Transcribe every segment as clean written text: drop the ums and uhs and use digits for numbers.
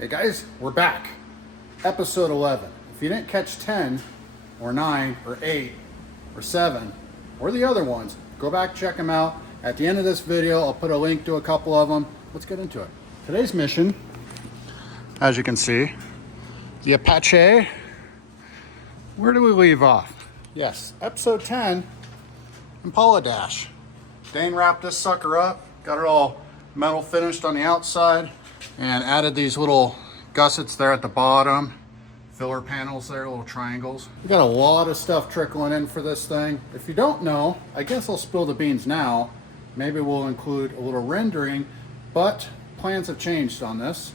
Hey guys, we're back. Episode 11. If you didn't catch 10 or 9 or 8 or 7 or the other ones, go back, check them out. At the end of this video, I'll put a link to a couple of them. Let's get into it. Today's mission, as you can see, the Apache. Where do we leave off? Yes, episode 10, Impala Dash. Dane wrapped this sucker up, got it all metal finished on the outside, and added these little gussets there at the bottom, filler panels there, little triangles. We got a lot of stuff trickling in for this thing. If you don't know, I guess I'll spill the beans now. Maybe we'll include a little rendering, but plans have changed on this.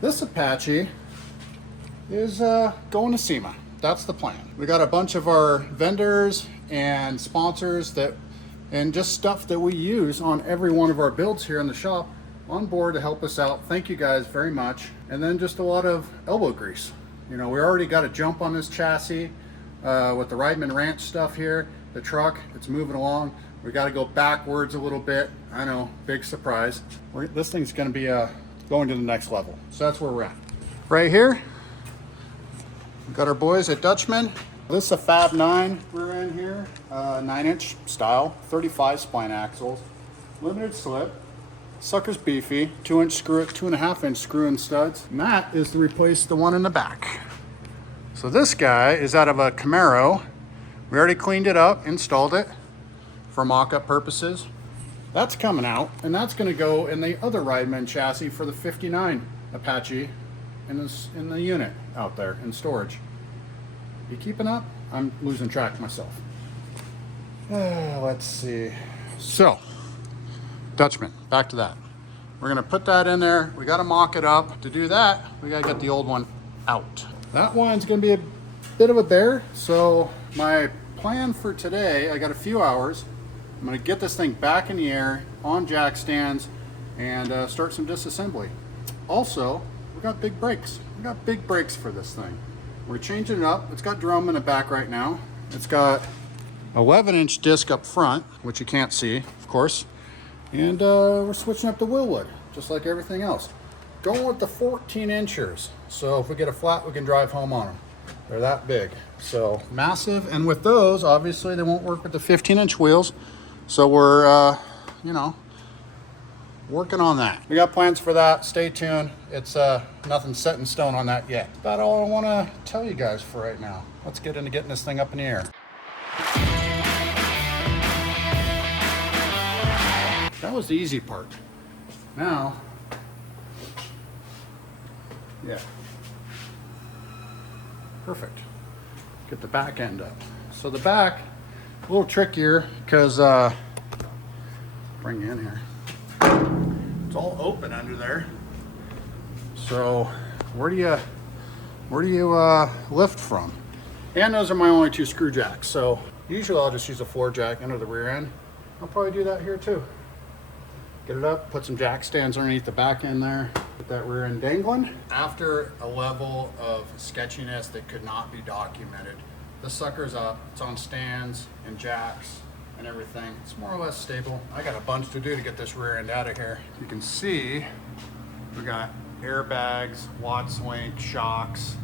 This Apache is going to SEMA. That's the plan. We got a bunch of our vendors and sponsors and just stuff that we use on every one of our builds here in the shop on board to help us out. Thank you guys very much. And then just a lot of elbow grease. You know, we already got a jump on this chassis with the Rydman Ranch stuff here. The truck, it's moving along. We got to go backwards a little bit. I know, big surprise. This thing's going to be going to the next level. So that's where we're at. Right here, we got our boys at Dutchman. This is a Fab 9 rear end here, 9-inch style, 35 spline axles, limited slip. Sucker's beefy, 2-inch screw, 2.5-inch screw and studs. And that is to replace the one in the back. So this guy is out of a Camaro. We already cleaned it up, installed it for mock-up purposes. That's coming out, and that's going to go in the other Rydman chassis for the 59 Apache in the unit out there in storage. You keeping up? I'm losing track myself. Let's see. So, Dutchman, back to that. We're gonna put that in there. We gotta mock it up. To do that, we gotta get the old one out. That one's gonna be a bit of a bear. So my plan for today, I got a few hours. I'm gonna get this thing back in the air on jack stands and start some disassembly. Also, we got big brakes. We got big brakes for this thing. We're changing it up. It's got drum in the back right now. It's got 11-inch disc up front, which you can't see, of course. And we're switching up the Wilwood, just like everything else. Going with the 14-inchers. So if we get a flat, we can drive home on them. They're that big. So massive. And with those, obviously, they won't work with the 15-inch wheels. So we're, working on that. We got plans for that. Stay tuned. It's nothing set in stone on that yet. That's all I want to tell you guys for right now. Let's get into getting this thing up in the air. That was the easy part. Now, yeah, perfect. Get the back end up. So the back, a little trickier because, bring you in here. It's all open under there. So where do you lift from? And those are my only 2 screw jacks. So usually I'll just use a floor jack under the rear end. I'll probably do that here too. Get it up, put some jack stands underneath the back end there, get that rear end dangling. After a level of sketchiness that could not be documented, the sucker's up, it's on stands and jacks and everything. It's more or less stable. I got a bunch to do to get this rear end out of here. You can see we got airbags, Watts link, shocks,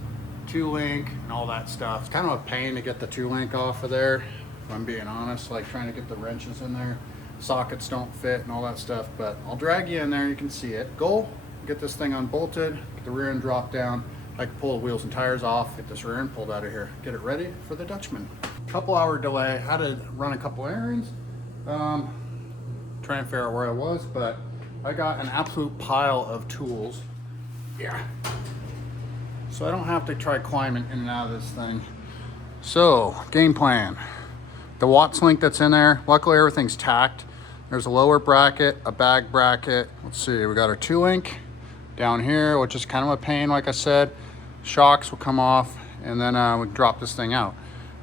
2-link, and all that stuff. It's kind of a pain to get the 2-link off of there, if I'm being honest, like trying to get the wrenches in there. Sockets don't fit and all that stuff, but I'll drag you in there, you can see it. Goal, get this thing unbolted, get the rear end drop down. I can pull the wheels and tires off, get this rear end pulled out of here, get it ready for the Dutchman. Couple hour delay, had to run a couple errands, try and figure out where I was, but I got an absolute pile of tools. Yeah. So I don't have to try climbing in and out of this thing. So, game plan. The Watts link that's in there, luckily everything's tacked. There's a lower bracket, a bag bracket. Let's see, we got our 2-link down here, which is kind of a pain, like I said. Shocks will come off, and then we drop this thing out.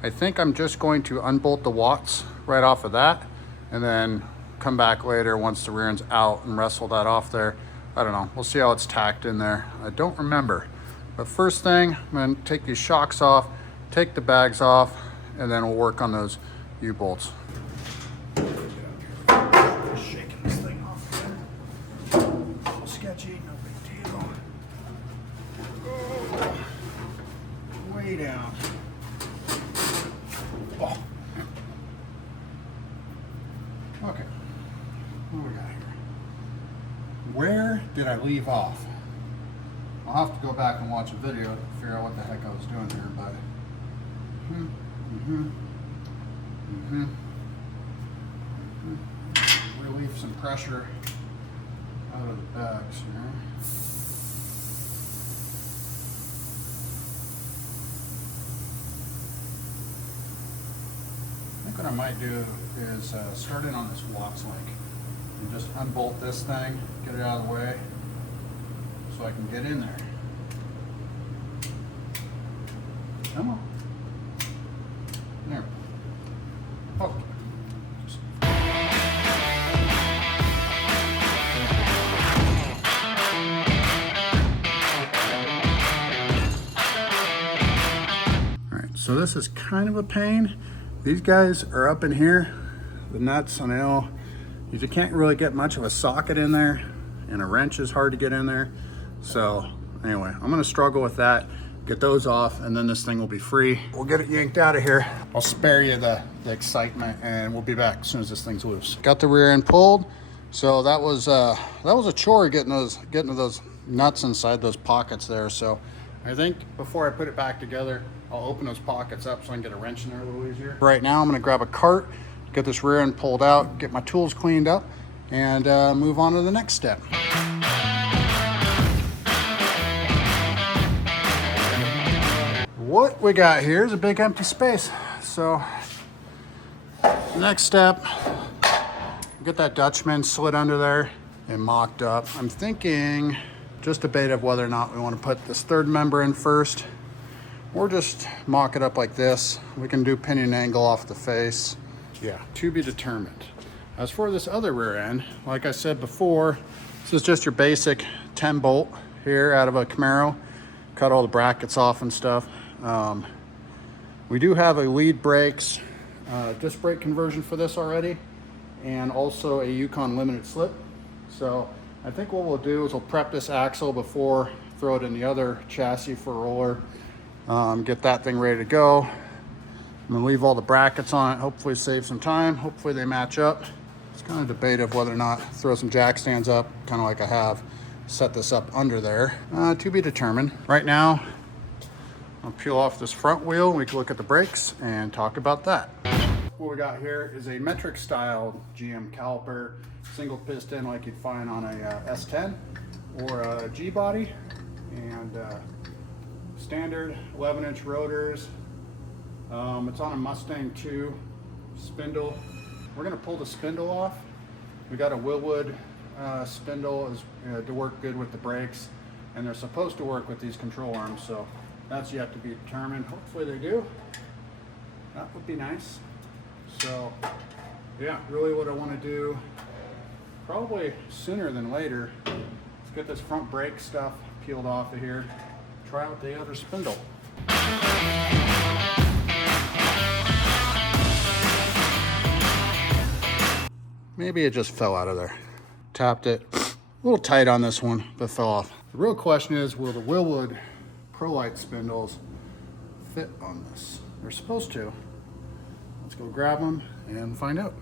I think I'm just going to unbolt the Watts right off of that, and then come back later once the rear end's out and wrestle that off there. I don't know, we'll see how it's tacked in there. I don't remember. But first thing, I'm gonna take these shocks off, take the bags off, and then we'll work on those U-bolts. Shaking this thing off again. A little sketchy, no big deal. Way down. Oh. Okay. What do we got here? Where did I leave off? I'll have to go back and watch a video to figure out what the heck I was doing here, but relieve some pressure out of the bags here. I think what I might do is start in on this Watts link and just unbolt this thing, get it out of the way so I can get in there. Come on. There. Oh. Alright, so this is kind of a pain. These guys are up in here, the nuts on L. You can't really get much of a socket in there, and a wrench is hard to get in there. So anyway, I'm gonna struggle with that, get those off, and then this thing will be free. We'll get it yanked out of here. I'll spare you the excitement, and we'll be back as soon as this thing's loose. Got the rear end pulled, so that was a chore getting those nuts inside those pockets there. So I think before I put it back together, I'll open those pockets up so I can get a wrench in there a little easier. Right now, I'm gonna grab a cart, get this rear end pulled out, get my tools cleaned up, and move on to the next step. What we got here is a big empty space. So next step, get that Dutchman slid under there and mocked up. I'm thinking just debate of whether or not we want to put this third member in first, or just mock it up like this. We can do pinion angle off the face. Yeah, to be determined. As for this other rear end, like I said before, this is just your basic 10 bolt here out of a Camaro. Cut all the brackets off and stuff. We do have a lead brakes, disc brake conversion for this already, and also a Yukon limited slip. So I think what we'll do is we'll prep this axle before throw it in the other chassis for roller. Get that thing ready to go. I'm gonna leave all the brackets on it, hopefully save some time, hopefully they match up. It's kind of debate of whether or not throw some jack stands up, kind of like I have, set this up under there, to be determined. Right now, I'll peel off this front wheel, we can look at the brakes and talk about that. What we got here is a metric style GM caliper, single piston like you'd find on a S10 or a G body, and standard 11-inch rotors. It's on a Mustang 2 spindle. We're gonna pull the spindle off. We got a Wilwood spindle to work good with the brakes, and they're supposed to work with these control arms, so that's yet to be determined. Hopefully they do. That would be nice. So yeah, really what I want to do, probably sooner than later, is get this front brake stuff peeled off of here, try out the other spindle. Maybe it just fell out of there. Tapped it. A little tight on this one, but fell off. The real question is, will the Wilwood ProLite spindles fit on this? They're supposed to. Let's go grab them and find out.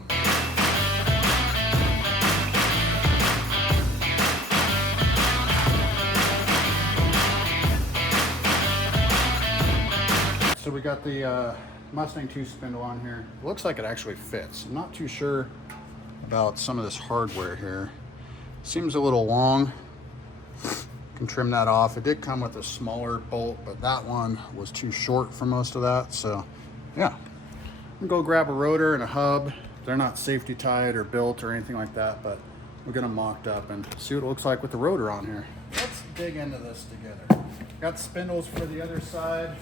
So we got the Mustang 2 spindle on here. It looks like it actually fits. I'm not too sure about some of this hardware here. Seems a little long. Can trim that off. It did come with a smaller bolt, but that one was too short for most of that. So yeah, I'm gonna go grab a rotor and a hub. They're not safety tied or built or anything like that, but we're gonna mocked up and see what it looks like with the rotor on here. Let's dig into this together. Got spindles for the other side.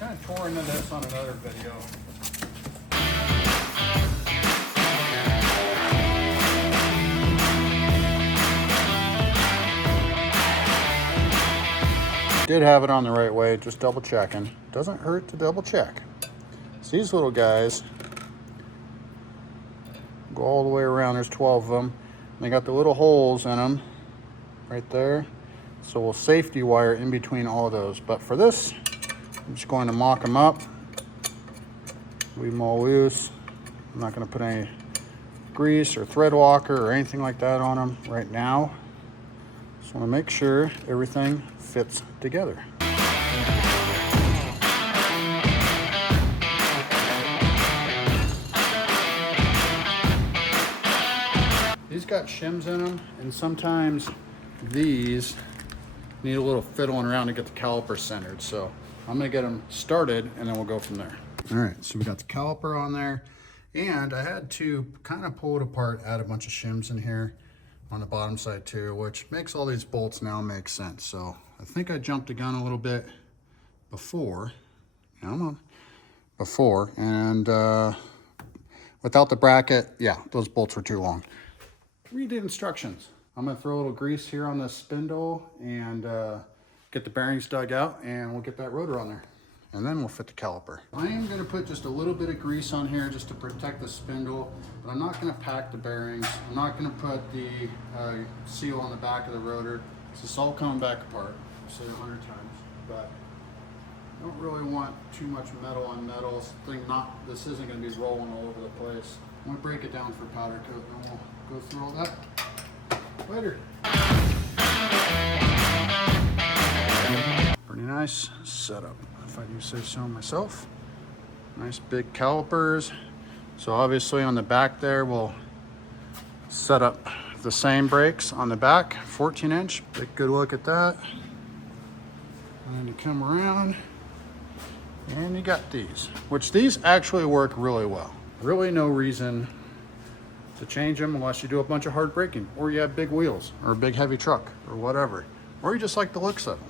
Kind of tore into this on another video. Did have it on the right way, just double checking. Doesn't hurt to double check. So these little guys Go all the way around. There's 12 of them. They got the little holes in them right there. So we'll safety wire in between all of those. But for this, I'm just going to mock them up. Leave them all loose. I'm not going to put any grease or thread walker or anything like that on them right now. Just want to make sure everything fits together. These got shims in them, and sometimes these need a little fiddling around to get the caliper centered. So I'm gonna get them started and then we'll go from there. All right, so we got the caliper on there, and I had to kind of pull it apart, add a bunch of shims in here on the bottom side too, which makes all these bolts now make sense. So I think I jumped the gun a little bit before, and without the bracket, yeah, those bolts were too long. Read the instructions. I'm gonna throw a little grease here on this spindle and get the bearings dug out, and we'll get that rotor on there. And then we'll fit the caliper. I am gonna put just a little bit of grease on here just to protect the spindle, but I'm not gonna pack the bearings. I'm not gonna put the seal on the back of the rotor. This is all coming back apart. I've said it 100 times, but I don't really want too much metal on metal. This isn't gonna be rolling all over the place. I'm gonna break it down for powder coat, and we'll go through all that later. Pretty nice setup, if I do say so myself. Nice big calipers. So obviously on the back there, we'll set up the same brakes on the back, 14-inch. Take a good look at that. And then you come around, and you got these, which these actually work really well. Really no reason to change them unless you do a bunch of hard braking, or you have big wheels, or a big heavy truck, or whatever, or you just like the looks of them.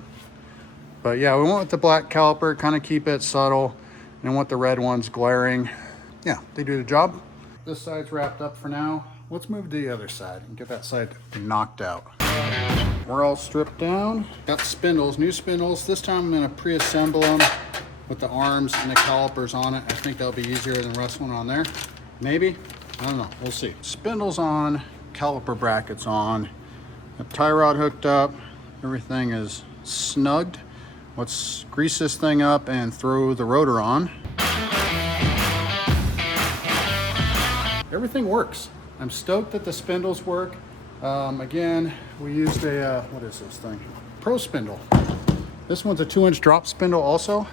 But yeah, we went with the black caliper, kind of keep it subtle, and want the red ones glaring. Yeah, they do the job. This side's wrapped up for now. Let's move to the other side and get that side knocked out. We're all stripped down. Got the spindles, new spindles. This time I'm gonna pre-assemble them with the arms and the calipers on it. I think that'll be easier than wrestling on there. Maybe, I don't know, we'll see. Spindles on, caliper brackets on, the tie rod hooked up, everything is snugged. Let's grease this thing up and throw the rotor on. Everything works. I'm stoked that the spindles work. Again, we used a, what is this thing? Pro spindle. This one's a 2-inch drop spindle also,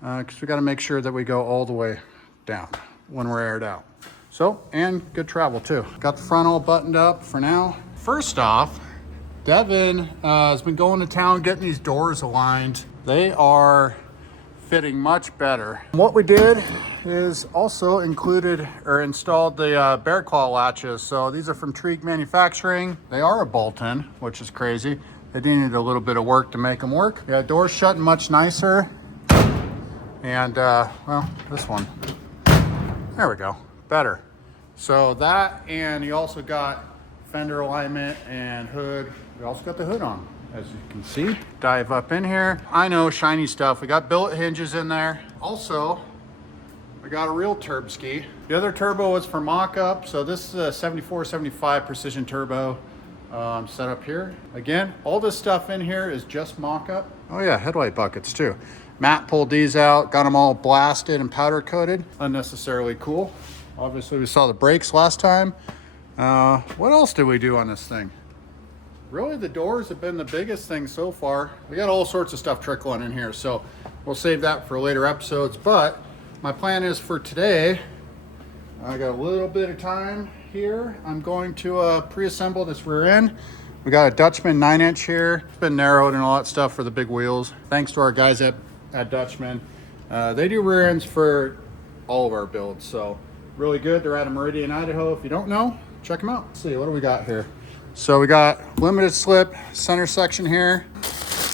because we got to make sure that we go all the way down when we're aired out. So, and good travel too. Got the front all buttoned up for now. First off, Devin has been going to town getting these doors aligned. They are fitting much better. What we did is also included or installed the bear claw latches. So these are from Treek Manufacturing. They are a bolt-in, which is crazy. They needed a little bit of work to make them work. Yeah, doors shutting much nicer. And well, this one, there we go, better. So that, and you also got fender alignment and hood. We also got the hood on, as you can see. Dive up in here. I know, shiny stuff. We got billet hinges in there. Also, we got a real turb ski. The other turbo was for mock-up. So this is a 74-75 precision turbo set up here. Again, all this stuff in here is just mock-up. Oh yeah, headlight buckets too. Matt pulled these out, got them all blasted and powder coated. Unnecessarily cool. Obviously we saw the brakes last time. What else did we do on this thing? Really, the doors have been the biggest thing so far. We got all sorts of stuff trickling in here, so we'll save that for later episodes. But my plan is for today, I got a little bit of time here. I'm going to pre-assemble this rear end. We got a Dutchman 9-inch here. It's been narrowed and all that stuff for the big wheels. Thanks to our guys at Dutchman. They do rear ends for all of our builds, so really good. They're out of Meridian, Idaho. If you don't know, check them out. Let's see, what do we got here? So we got limited slip center section here.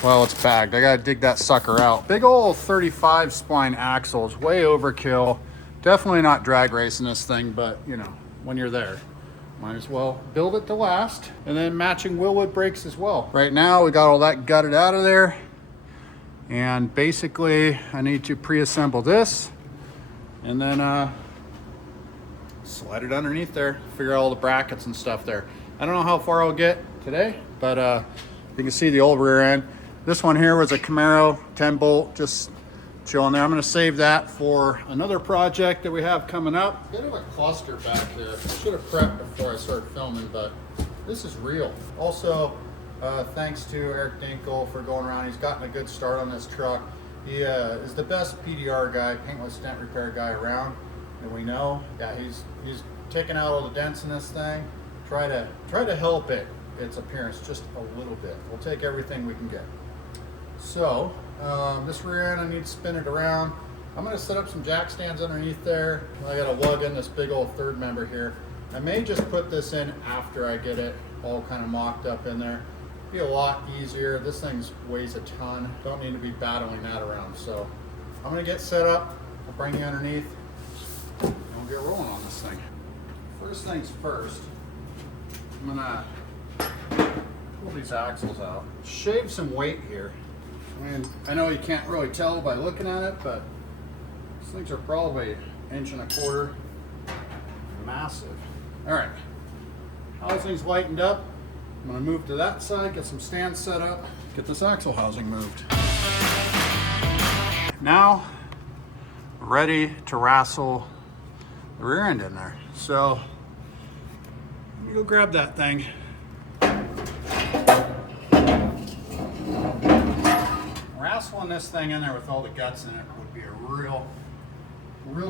Well, it's bagged. I gotta dig that sucker out. Big old 35 spline axles, way overkill. Definitely not drag racing this thing, but you know, when you're there, might as well build it to last. And then matching Wilwood brakes as well. Right now, we got all that gutted out of there. And basically, I need to pre-assemble this and then slide it underneath there, figure out all the brackets and stuff there. I don't know how far I'll get today, but you can see the old rear end. This one here was a Camaro 10 bolt, just chilling there. I'm gonna save that for another project that we have coming up. Bit of a cluster back there. I should have prepped before I started filming, but this is real. Also, thanks to Eric Dinkle for going around. He's gotten a good start on this truck. He is the best PDR guy, paintless dent repair guy around that we know. Yeah, he's taking out all the dents in this thing. Try to help its appearance just a little bit. We'll take everything we can get. So this rear end, I need to spin it around. I'm going to set up some jack stands underneath there. I got to lug in this big old third member here. I may just put this in after I get it all kind of mocked up in there. Be a lot easier. This thing weighs a ton. Don't need to be battling that around. So I'm going to get set up. I'll bring you underneath and we'll get rolling on this thing. First things first, I'm going to pull these axles out. Shave some weight here. And I know you can't really tell by looking at it, but these things are probably 1.25 inches. Massive. All right, housing's lightened up. I'm gonna move to that side, get some stands set up, get this axle housing moved. Now, ready to wrestle the rear end in there. So, let me go grab that thing. Wrestling this thing in there with all the guts in it would be a real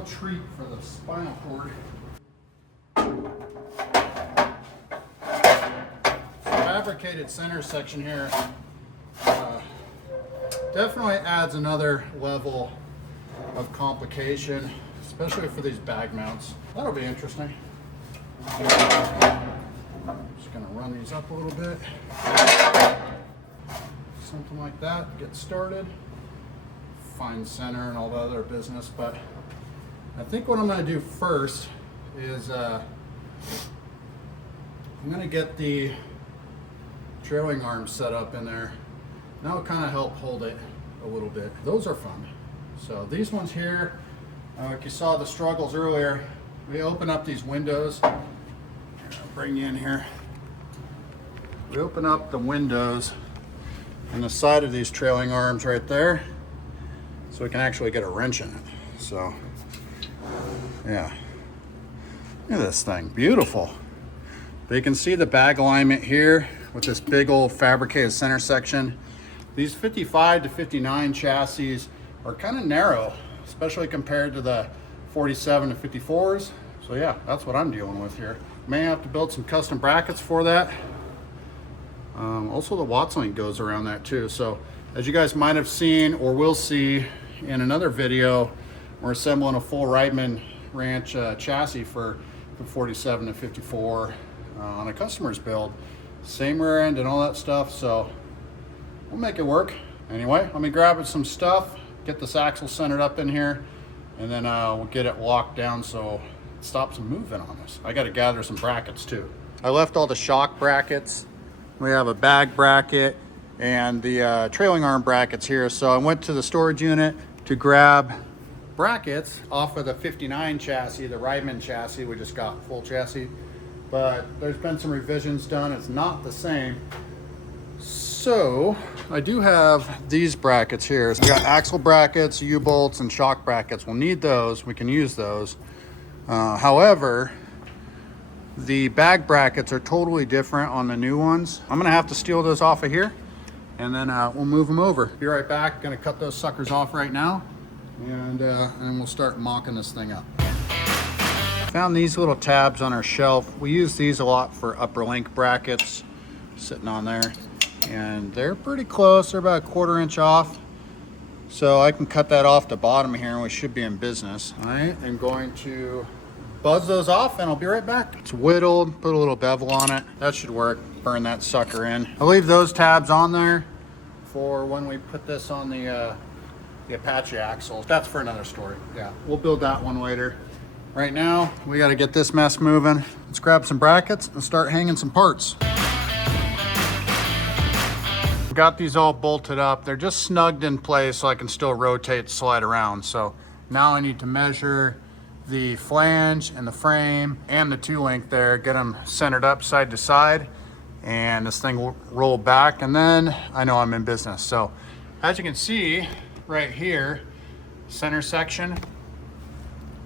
treat for the spinal cord. Fabricated center section here definitely adds another level of complication, especially for these bag mounts. That'll be interesting. Just gonna run these up a little bit. Something like that, get started. Find center and all the other business, but I think what I'm gonna do first is I'm gonna get the trailing arm set up in there. That'll kind of help hold it a little bit. Those are fun. So these ones here, like you saw the struggles earlier, we open up these windows. Here, I'll bring you in here. We open up the windows on the side of these trailing arms right there, so we can actually get a wrench in it. So, yeah. Look at this thing, beautiful. But you can see the bag alignment here with this big old fabricated center section. These 55 to 59 chassis are kind of narrow, especially compared to the 47 to 54s. So yeah, that's what I'm dealing with here. May have to build some custom brackets for that. Also the Watts link goes around that too. So as you guys might have seen or will see in another video, we're assembling a full Rydman Ranch chassis for the 47 to 54 on a customer's build. Same rear end and all that stuff, so we'll make it work. Anyway, let me grab some stuff, get this axle centered up in here, and then we'll get it locked down so it stops them moving on us. I got to gather some brackets too. I left all the shock brackets. We have a bag bracket and the trailing arm brackets here. So I went to the storage unit to grab brackets off of the 59 chassis, the Rydman chassis. We just got full chassis, but there's been some revisions done. It's not the same. So I do have these brackets here. So we got axle brackets, U-bolts, and shock brackets. We'll need those. We can use those. However, the bag brackets are totally different on the new ones. I'm gonna have to steal those off of here, and then we'll move them over. Be right back. Gonna cut those suckers off right now, and we'll start mocking this thing up. Found these little tabs on our shelf. We use these a lot for upper link brackets sitting on there, and they're pretty close. They're about 1/4 inch off. So I can cut that off the bottom here and we should be in business. I am going to buzz those off and I'll be right back. It's whittled, put a little bevel on it. That should work, burn that sucker in. I'll leave those tabs on there for when we put this on the Apache axle. That's for another story. Yeah, we'll build that one later. Right now, we gotta get this mess moving. Let's grab some brackets and start hanging some parts. Got these all bolted up. They're just snugged in place so I can still rotate, slide around. So now I need to measure the flange and the frame and the 2-link there, get them centered up side to side, and this thing will roll back, and then I know I'm in business. So as you can see right here, center section,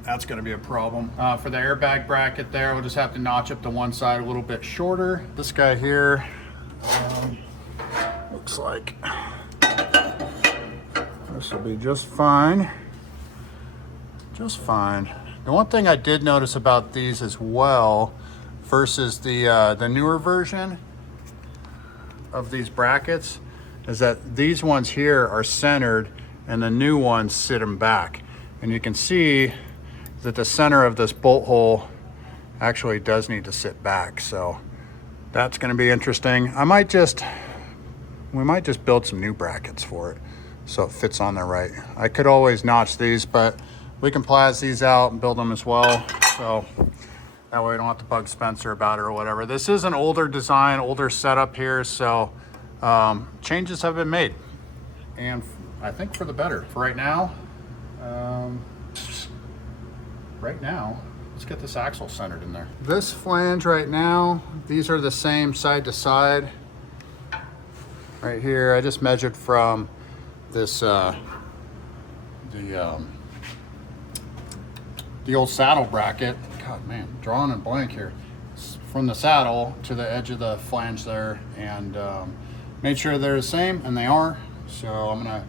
that's going to be a problem. For the airbag bracket there, we'll just have to notch up the one side a little bit shorter. This guy here looks like this will be just fine. Just fine. The one thing I did notice about these as well versus the newer version of these brackets is that these ones here are centered and the new ones sit them back. And you can see that the center of this bolt hole actually does need to sit back. So that's going to be interesting. we might just build some new brackets for it so it fits on there right. I could always notch these, but we can plaze these out and build them as well. So that way we don't have to bug Spencer about it or whatever. This is an older design, older setup here. So changes have been made, and I think for the better. For right now, let's get this axle centered in there. This flange right now, these are the same side to side. Right here, I just measured from this, the old saddle bracket. God, man, drawing a blank here. From the saddle to the edge of the flange there, and made sure they're the same, and they are. So I'm gonna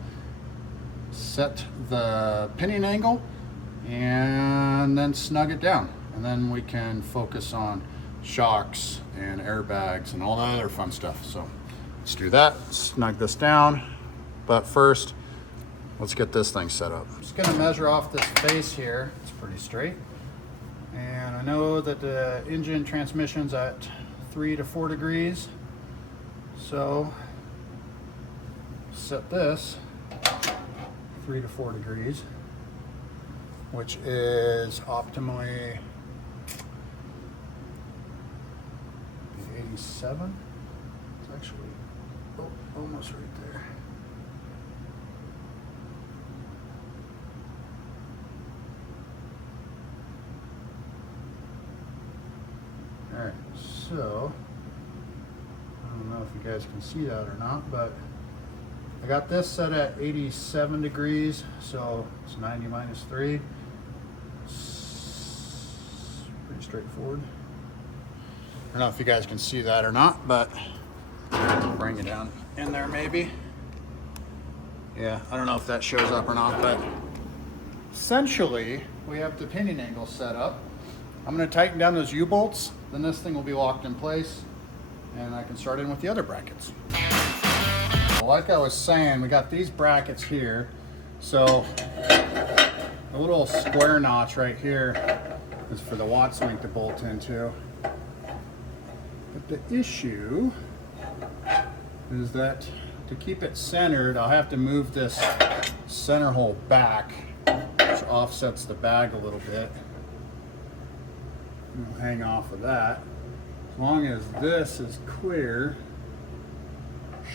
set the pinion angle and then snug it down, and then we can focus on shocks and airbags and all that other fun stuff. So let's do that, snug this down. But first, let's get this thing set up. I'm just gonna measure off this face here. It's pretty straight. And I know that the engine transmission's at 3 to 4 degrees. So set this 3 to 4 degrees, which is optimally 87. It's actually almost right there. All right, so I don't know if you guys can see that or not, but I got this set at 87 degrees, so it's 90 minus 3. It's pretty straightforward. I don't know if you guys can see that or not, but bring it down in there maybe. Yeah, I don't know if that shows up or not, but essentially we have the pinion angle set up. I'm going to tighten down those U-bolts, then this thing will be locked in place, and I can start in with the other brackets. Well, like I was saying, we got these brackets here. So a little square notch right here is for the Watts link to bolt into. But the issue is that to keep it centered, I'll have to move this center hole back, which offsets the bag a little bit. We'll hang off of that. As long as this is clear,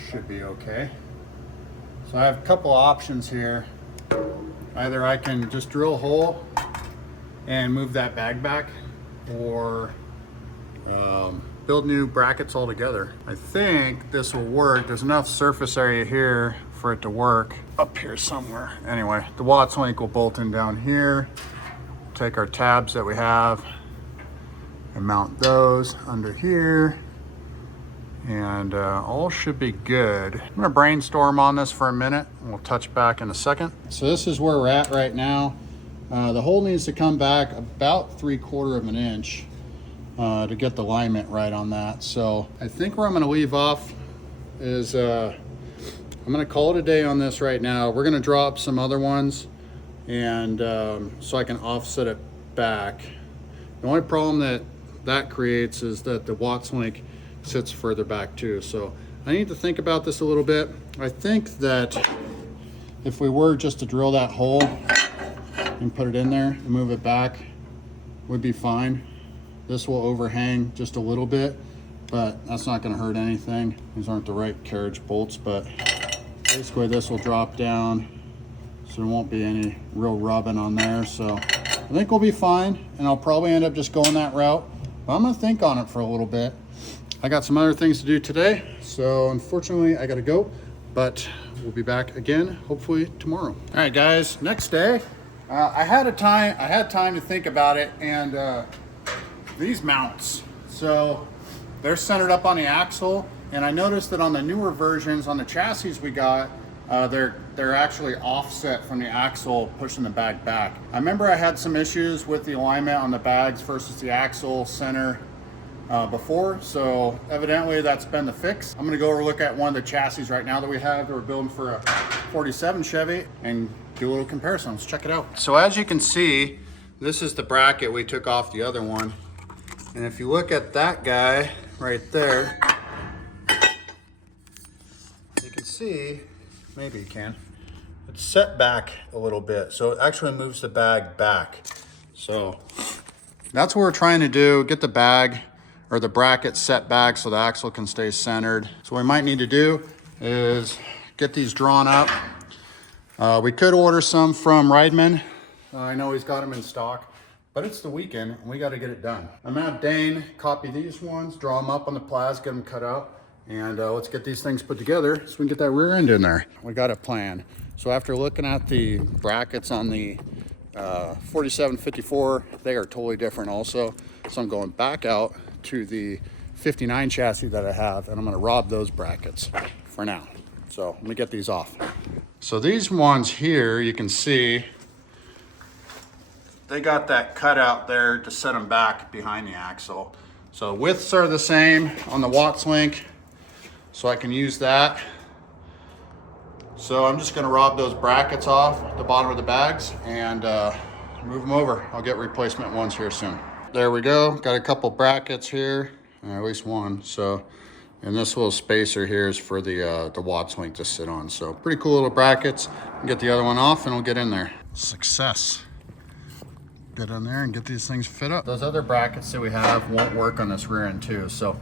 should be okay. So I have a couple options here. Either I can just drill a hole and move that bag back, or build new brackets altogether. I think this will work. There's enough surface area here for it to work. Up here somewhere. Anyway, the Watts link will bolt in down here. Take our tabs that we have and mount those under here, and all should be good. I'm gonna brainstorm on this for a minute, and we'll touch back in a second. So this is where we're at right now. The hole needs to come back about 3/4 of an inch to get the alignment right on that. So I think where I'm gonna leave off is I'm gonna call it a day on this right now. We're gonna draw up some other ones, and so I can offset it back. The only problem that creates is that the Watts link sits further back too. So I need to think about this a little bit. I think that if we were just to drill that hole and put it in there and move it back, would be fine. This will overhang just a little bit, but that's not going to hurt anything. These aren't the right carriage bolts, but basically this will drop down, so there won't be any real rubbing on there. So I think we'll be fine, and I'll probably end up just going that route. But I'm gonna think on it for a little bit. I got some other things to do today, so unfortunately I gotta go, but we'll be back again, hopefully tomorrow. All right, guys, next day. I had time to think about it, and these mounts. So they're centered up on the axle, and I noticed that on the newer versions, on the chassis we got, they're actually offset from the axle, pushing the bag back. I remember I had some issues with the alignment on the bags versus the axle center before, so evidently that's been the fix. I'm gonna go over look at one of the chassis right now that we have that we're building for a 47 Chevy and do a little comparison. Let's check it out. So as you can see, this is the bracket we took off the other one. And if you look at that guy right there, you can see, maybe you can, it's set back a little bit. So it actually moves the bag back. So that's what we're trying to do, get the bag or the bracket set back so the axle can stay centered. So what we might need to do is get these drawn up. We could order some from Rydman. I know he's got them in stock, but it's the weekend and we got to get it done. I'm gonna have Dane copy these ones, draw them up on the plas, get them cut out, and let's get these things put together so we can get that rear end in there. We got a plan. So after looking at the brackets on the 4754, they are totally different also. So I'm going back out to the 59 chassis that I have, and I'm gonna rob those brackets for now. So let me get these off. So these ones here, you can see, they got that cutout there to set them back behind the axle. So widths are the same on the Watts link, so I can use that. So I'm just gonna rob those brackets off the bottom of the bags and move them over. I'll get replacement ones here soon. There we go, got a couple brackets here, at least one. So, and this little spacer here is for the Watts link to sit on. So pretty cool little brackets. Get the other one off and we'll get in there. Success. Get in there and get these things fit up. Those other brackets that we have won't work on this rear end too. So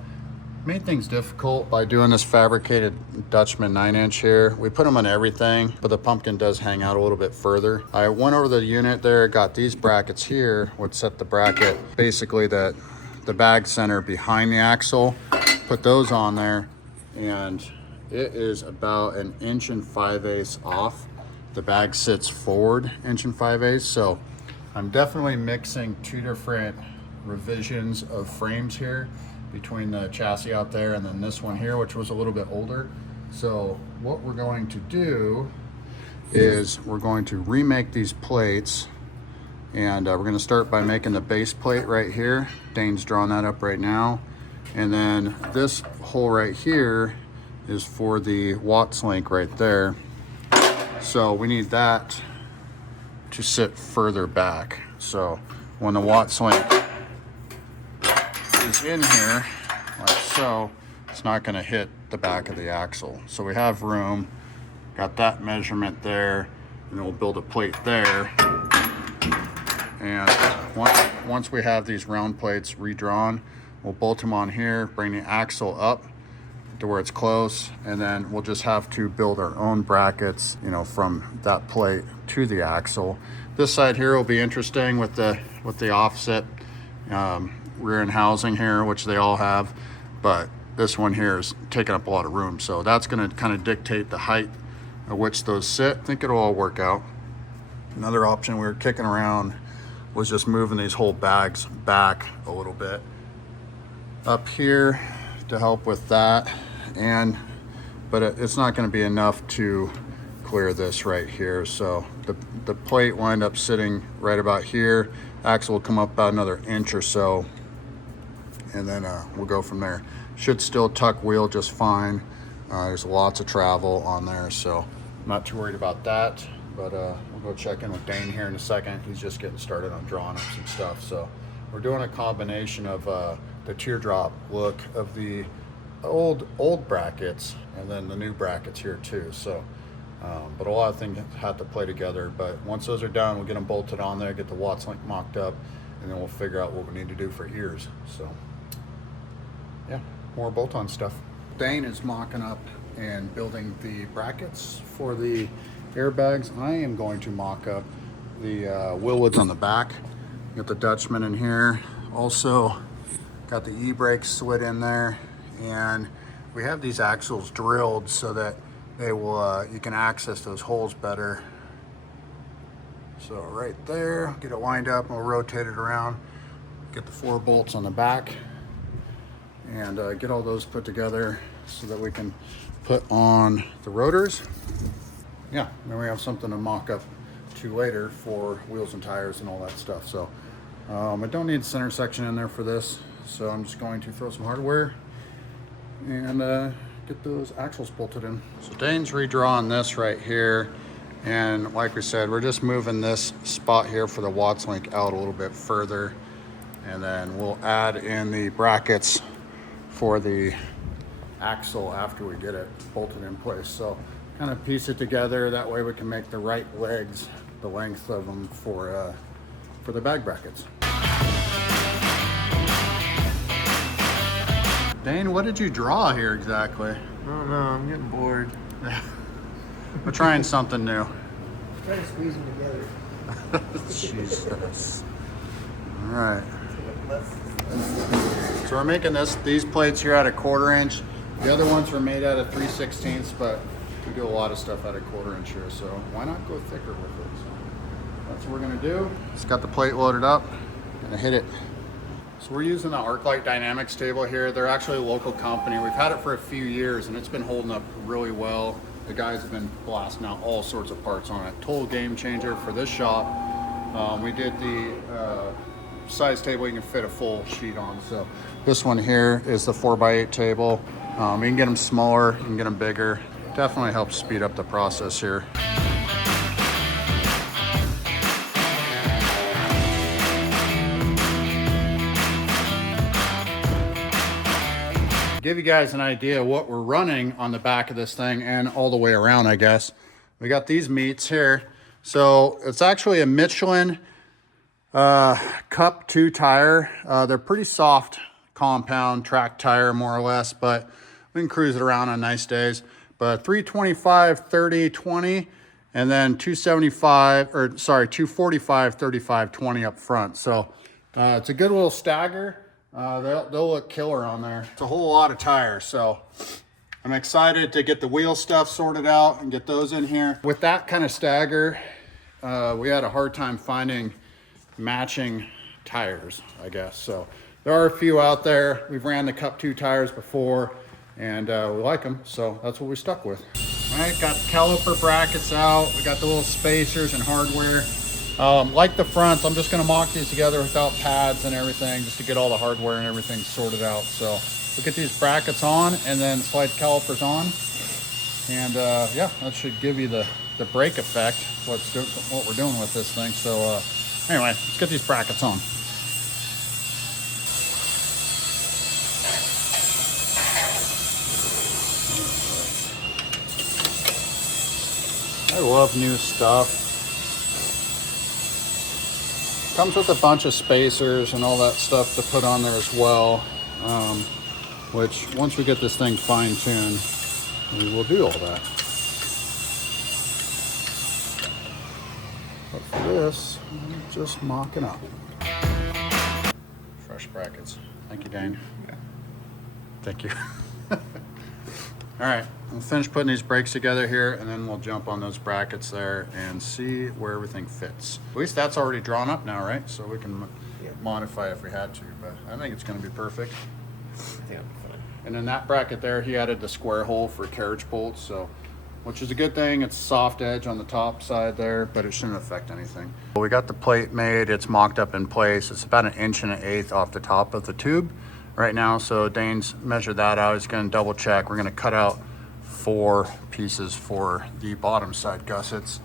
made things difficult by doing this fabricated Dutchman 9-inch here. We put them on everything, but the pumpkin does hang out a little bit further. I went over the unit there, got these brackets here, would set the bracket, basically the bag center behind the axle, put those on there, and it is about 1 5/8 off. The bag sits forward 1 5/8. So I'm definitely mixing two different revisions of frames here between the chassis out there and then this one here, which was a little bit older. So what we're going to do is we're going to remake these plates, and we're going to start by making the base plate right here. Dane's drawing that up right now. And then this hole right here is for the Watts link right there. So we need that to sit further back. So when the Watts link is in here, like so, it's not gonna hit the back of the axle. So we have room, got that measurement there, and then we'll build a plate there. And once we have these round plates redrawn, we'll bolt them on here, bring the axle up to where it's close, and then we'll just have to build our own brackets, you know, from that plate to the axle. This side here will be interesting with the offset rear end housing here, which they all have, but this one here is taking up a lot of room. So that's going to kind of dictate the height at which those sit. I think it'll all work out. Another option we were kicking around was just moving these whole bags back a little bit up here to help with that, but it's not going to be enough to clear this right here. So the plate will end up sitting right about here. Axle will come up about another inch or so, and then we'll go from there. Should still tuck wheel just fine. There's lots of travel on there, so I'm not too worried about that. But we'll go check in with Dane here in a second. He's just getting started on drawing up some stuff. So we're doing a combination of the teardrop look of the old brackets and then the new brackets here too. So but a lot of things have to play together. But once those are done, we'll get them bolted on there, get the Watts link mocked up, and then we'll figure out what we need to do for ears. So yeah, more bolt-on stuff. Dane is mocking up and building the brackets for the airbags. I am going to mock up the Wilwoods on the back. Got the Dutchman in here. Also got the e-brake slid in there, and we have these axles drilled so that they will you can access those holes better. So right there, get it lined up, and we'll rotate it around. Get the 4 bolts on the back, and get all those put together so that we can put on the rotors. Yeah, then we have something to mock up to later for wheels and tires and all that stuff. So I don't need center section in there for this, so I'm just going to throw some hardware and get those axles bolted in. So Dane's redrawing this right here, and like we said, we're just moving this spot here for the Watts link out a little bit further, and then we'll add in the brackets for the axle after we get it bolted in place. So kind of piece it together, that way we can make the right legs, the length of them for the bag brackets. Dane, what did you draw here exactly? I don't know, I'm getting bored. We're trying something new. Try to squeeze them together. Jesus. All right. So we're making these plates here out of 1/4 inch. The other ones were made out of 3/16, but we do a lot of stuff out of 1/4 inch here, so why not go thicker with it? So that's what we're gonna do. It's got the plate loaded up. Gonna hit it. So we're using the ArcLight Dynamics table here. They're actually a local company. We've had it for a few years, and it's been holding up really well. The guys have been blasting out all sorts of parts on it. Total game changer for this shop. We did the size table you can fit a full sheet on. So this one here is the 4x8 table. You can get them smaller, you can get them bigger. Definitely helps speed up the process here. Give you guys an idea of what we're running on the back of this thing and all the way around, I guess. We got these meats here. So it's actually a Michelin Cup 2 tire. They're pretty soft compound track tire, more or less, but we can cruise it around on nice days. But 325, 30, 20, and then 245, 35, 20 up front. So it's a good little stagger. They'll look killer on there. It's a whole lot of tires, so I'm excited to get the wheel stuff sorted out and get those in here. With that kind of stagger, we had a hard time finding matching tires, I guess. So there are a few out there. We've ran the Cup 2 tires before, and we like them, so that's what we stuck with. All right, got the caliper brackets out. We got the little spacers and hardware. Like the fronts, I'm just gonna mock these together without pads and everything, just to get all the hardware and everything sorted out. So we'll get these brackets on and then slide calipers on. And yeah, that should give you the brake effect, what we're doing with this thing. So anyway, let's get these brackets on. I love new stuff. Comes with a bunch of spacers and all that stuff to put on there as well, which once we get this thing fine-tuned, we will do all that. But for this, I'm just mocking up. Fresh brackets. Thank you, Dane. Yeah. Thank you. All right, we'll finish putting these brakes together here, and then we'll jump on those brackets there and see where everything fits. At least that's already drawn up now, right? So we can modify if we had to, but I think it's gonna be perfect. I think it'll be fine. And then that bracket there, he added the square hole for carriage bolts, so, which is a good thing. It's soft edge on the top side there, but it shouldn't affect anything. We got the plate made, it's mocked up in place. It's about 1 1/8 off the top of the tube right now. So Dane's measured that out. He's gonna double check. We're gonna cut out 4 pieces for the bottom side gussets.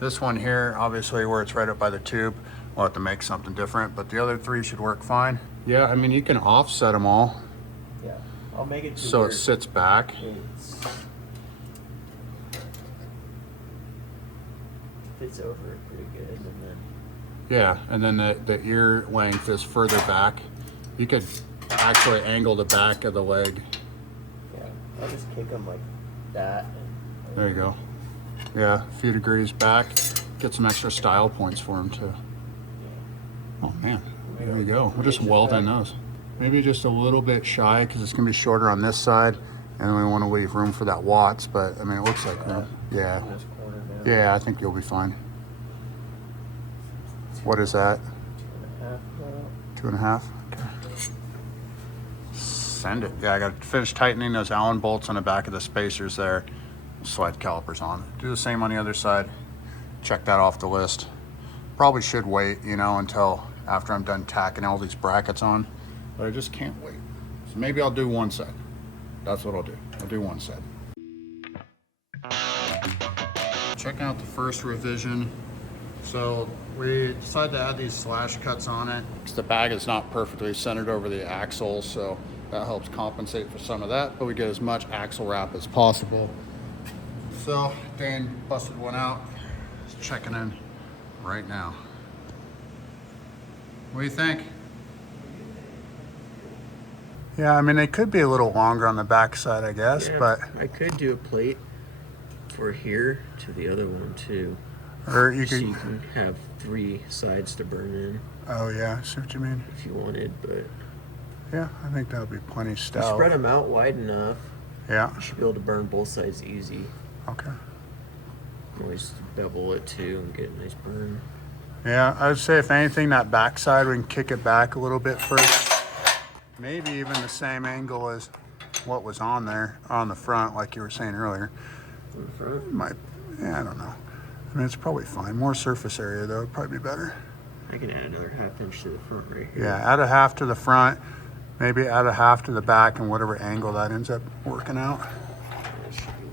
This one here, obviously where it's right up by the tube, we'll have to make something different, but the other 3 should work fine. Yeah, I mean, you can offset them all. Yeah, I'll make it so it sits back. Fits over it pretty good, and then yeah, and then the ear length is further back. You could actually angle the back of the leg. Yeah, I'll just kick them like that. There you go. Yeah, a few degrees back. Get some extra style points for them too. Oh man, there we go. We'll just weld in those. Maybe just a little bit shy because it's gonna be shorter on this side, and we want to leave room for that watts. But I mean, it looks like room. Yeah. Yeah, I think you'll be fine. What is that? 2.5. Okay. Send it. Yeah, I got to finish tightening those Allen bolts on the back of the spacers there. Slide calipers on. Do the same on the other side. Check that off the list. Probably should wait, you know, until after I'm done tacking all these brackets on, but I just can't wait. So maybe I'll do one side. That's what I'll do. I'll do one side. Checking out the first revision. So we decided to add these slash cuts on it because the bag is not perfectly centered over the axle, so that helps compensate for some of that, but we get as much axle wrap as possible. So Dane busted one out. He's checking in right now. What do you think? Yeah, I mean, they could be a little longer on the back side, I guess, yeah, but I could do a plate for here to the other one too. Or you so could, you can have 3 sides to burn in. Oh yeah, I see what you mean. If you wanted, but yeah, I think that would be plenty stout. Spread them out wide enough. Yeah. You should be able to burn both sides easy. Okay. Always bevel it too and get a nice burn. Yeah, I would say if anything, that back side, we can kick it back a little bit first. Maybe even the same angle as what was on there, on the front, like you were saying earlier. On the front? Might, yeah, I don't know. I mean, it's probably fine. More surface area, though, would probably be better. I can add another 1/2 inch to the front right here. Yeah, add a 1/2 to the front, maybe add a 1/2 to the back, and whatever angle that ends up working out.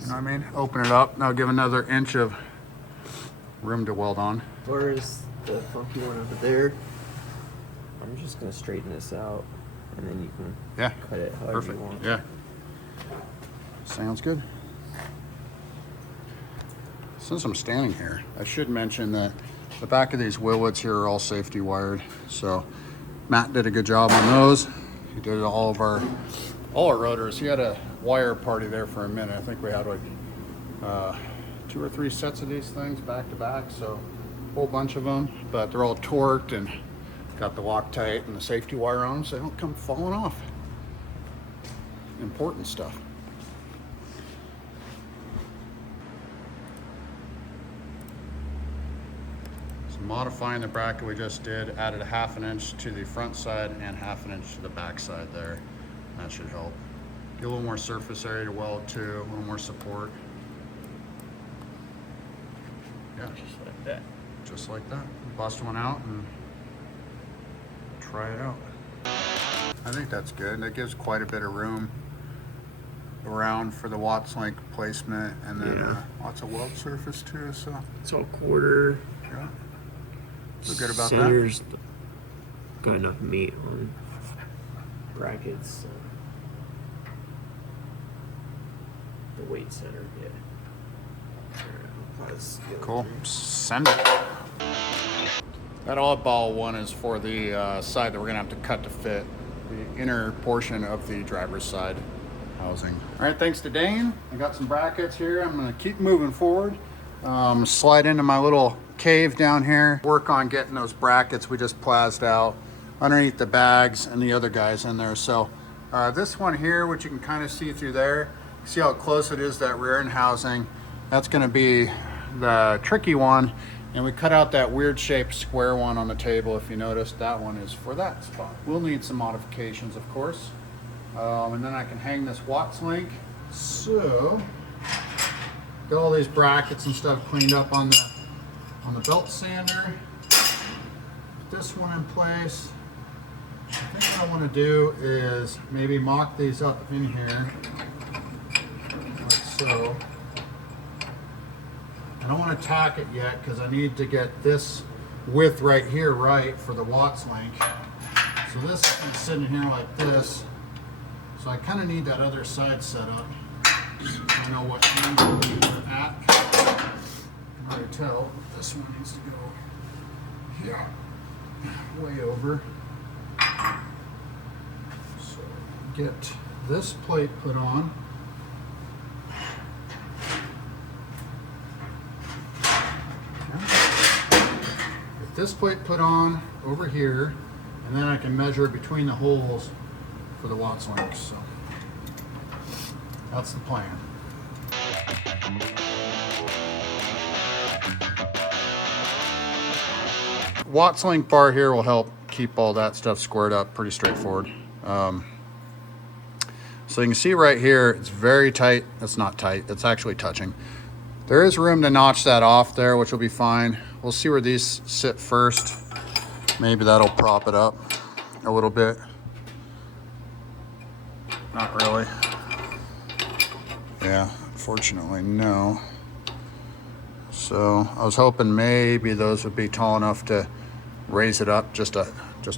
You know what I mean? Open it up. Now give another inch of room to weld on. Where's the funky one over there? I'm just going to straighten this out, and then you can cut it however you want. Yeah. Sounds good. Since I'm standing here, I should mention that the back of these Wilwoods here are all safety wired. So Matt did a good job on those. He did all our rotors. He had a wire party there for a minute. I think we had like 2 or 3 sets of these things back to back. So a whole bunch of them, but they're all torqued and got the Loctite and the safety wire on them so they don't come falling off. Important stuff. Modifying the bracket we just did, added a 1/2 inch to the front side and 1/2 inch to the back side there. That should help. Get a little more surface area to weld to, a little more support. Yeah. Just like that. Just like that. Bust one out and try it out. I think that's good. That gives quite a bit of room around for the Watts link placement, and then lots of weld surface too. So it's all quarter. Yeah. Feel good about Center's that. Got enough meat on brackets. So the weight center, yeah. Cool. Send it. That oddball one is for the side that we're gonna have to cut to fit the inner portion of the driver's side housing. All right, thanks to Dane. I got some brackets here. I'm gonna keep moving forward. Slide into my little cave down here. Work on getting those brackets we just plased out underneath the bags and the other guys in there. So this one here, which you can kind of see through there, see how close it is to that rear end housing. That's gonna be the tricky one. And we cut out that weird shaped square one on the table. If you notice, that one is for that spot. We'll need some modifications, of course. And then I can hang this Watts link. So, got all these brackets and stuff cleaned up on the belt sander. Put this one in place. I think what I want to do is maybe mock these up in here, like so. I don't want to tack it yet because I need to get this width right here right for the Watts link. So this is sitting here like this. So I kind of need that other side set up. I know what angle we're at. I can already tell this one needs to go here, way over. So get this plate put on. this plate put on over here, and then I can measure between the holes for the Watts links. So that's the plan. Watts link bar here will help keep all that stuff squared up. Pretty straightforward. So you can see right here, it's very tight. It's not tight, it's actually touching. There is room to notch that off there, which will be fine. We'll see where these sit first. Maybe that'll prop it up a little bit. Not really. Yeah, unfortunately, no. So I was hoping maybe those would be tall enough to raise it up just a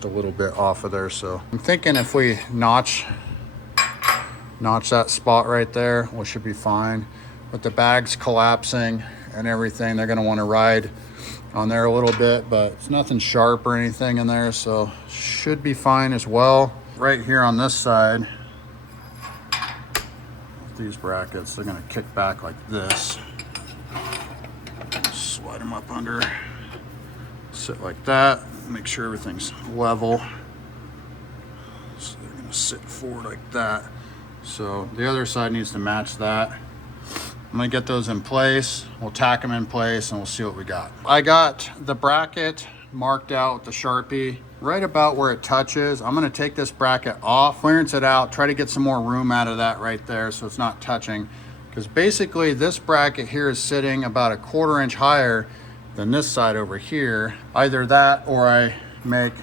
little bit off of there. So I'm thinking if we notch that spot right there, we should be fine. With the bags collapsing and everything, they're gonna wanna ride on there a little bit, but it's nothing sharp or anything in there, so should be fine as well. Right here on this side, these brackets, they're gonna kick back like this. Slide them up under, sit like that, make sure everything's level. So they're gonna sit forward like that. So the other side needs to match that. I'm gonna get those in place. We'll tack them in place and we'll see what we got. I got the bracket marked out with the Sharpie right about where it touches. I'm gonna take this bracket off, clearance it out, try to get some more room out of that right there so it's not touching. Because basically this bracket here is sitting about 1/4 inch higher than this side over here. Either that or I make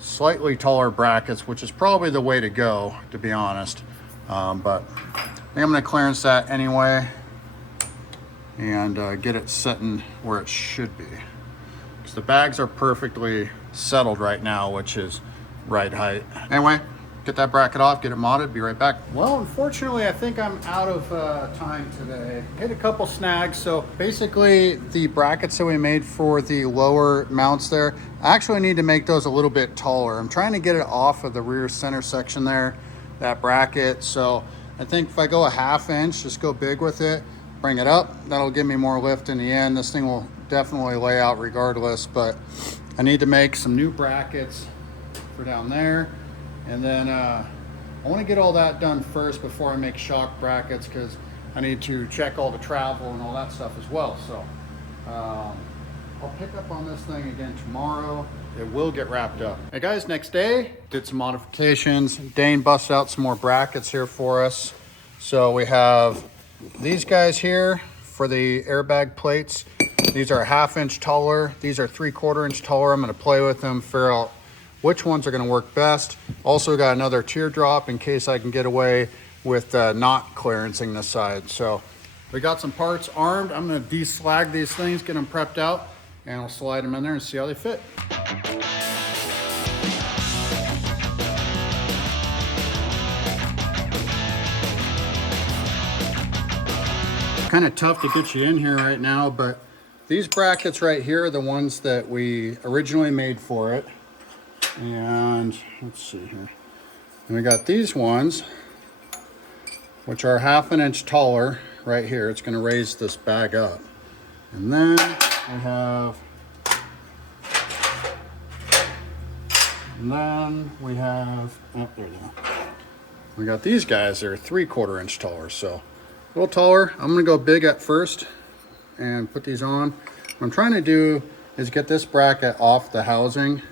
slightly taller brackets, which is probably the way to go, to be honest. But I think I'm gonna clearance that anyway and get it sitting where it should be. Because the bags are perfectly settled right now, which is right height. Anyway, get that bracket off, get it modded, be right back. Well, unfortunately, I think I'm out of time today. Hit a couple snags. So basically the brackets that we made for the lower mounts there, I actually need to make those a little bit taller. I'm trying to get it off of the rear center section there, that bracket. So I think if I go 1/2 inch, just go big with it, bring it up, that'll give me more lift in the end. This thing will definitely lay out regardless, but I need to make some new brackets for down there. And then I want to get all that done first before I make shock brackets, because I need to check all the travel and all that stuff as well. So I'll pick up on this thing again tomorrow. It will get wrapped up. Hey guys, next day, did some modifications. Dane busted out some more brackets here for us. So we have these guys here for the airbag plates. These are 1/2 inch taller. These are 3/4 inch taller. I'm gonna play with them, figure out which ones are gonna work best. Also got another teardrop in case I can get away with not clearancing this side. So we got some parts armed. I'm gonna deslag these things, get them prepped out, and I'll slide them in there and see how they fit. Kind of tough to get you in here right now, but these brackets right here are the ones that we originally made for it. And let's see here. And we got these ones, which are 1/2 inch taller right here. It's gonna raise this bag up. And then we have, oh, there they go. We got these guys that are 3/4 inch taller, so a little taller. I'm gonna go big at first and put these on. What I'm trying to do is get this bracket off the housing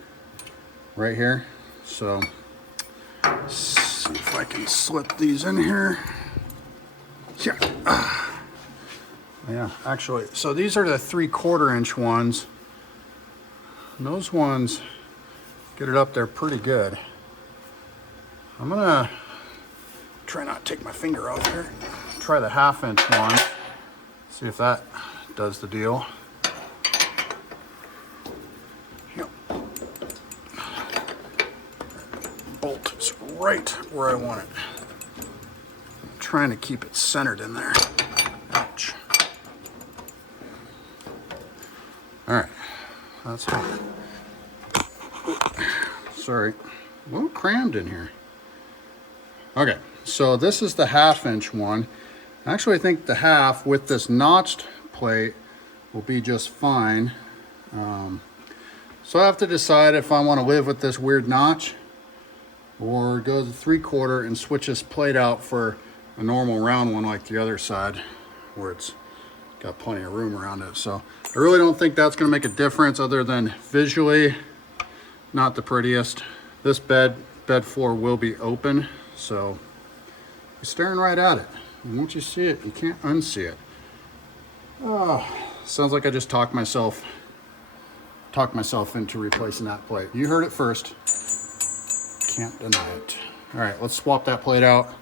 right here. So let's see if I can slip these in here. Yeah. Yeah, actually, so these are the 3/4 inch ones. And those ones get it up there pretty good. I'm gonna try not to take my finger out here. Try the 1/2 inch one. See if that does the deal. Yep. Bolt is right where I want it. I'm trying to keep it centered in there. Ouch. All right, that's hot. Sorry, a little crammed in here. Okay, so this is the 1/2 inch one. Actually, I think the 1/2 with this notched plate will be just fine. So I have to decide if I want to live with this weird notch or go to 3/4 and switch this plate out for a normal round one like the other side where it's got plenty of room around it. So I really don't think that's going to make a difference other than visually not the prettiest. This bed floor will be open, so you're staring right at it. And once you see it, you can't unsee it. Oh, sounds like I just talked myself into replacing that plate. You heard it first. Can't deny it. All right, let's swap that plate out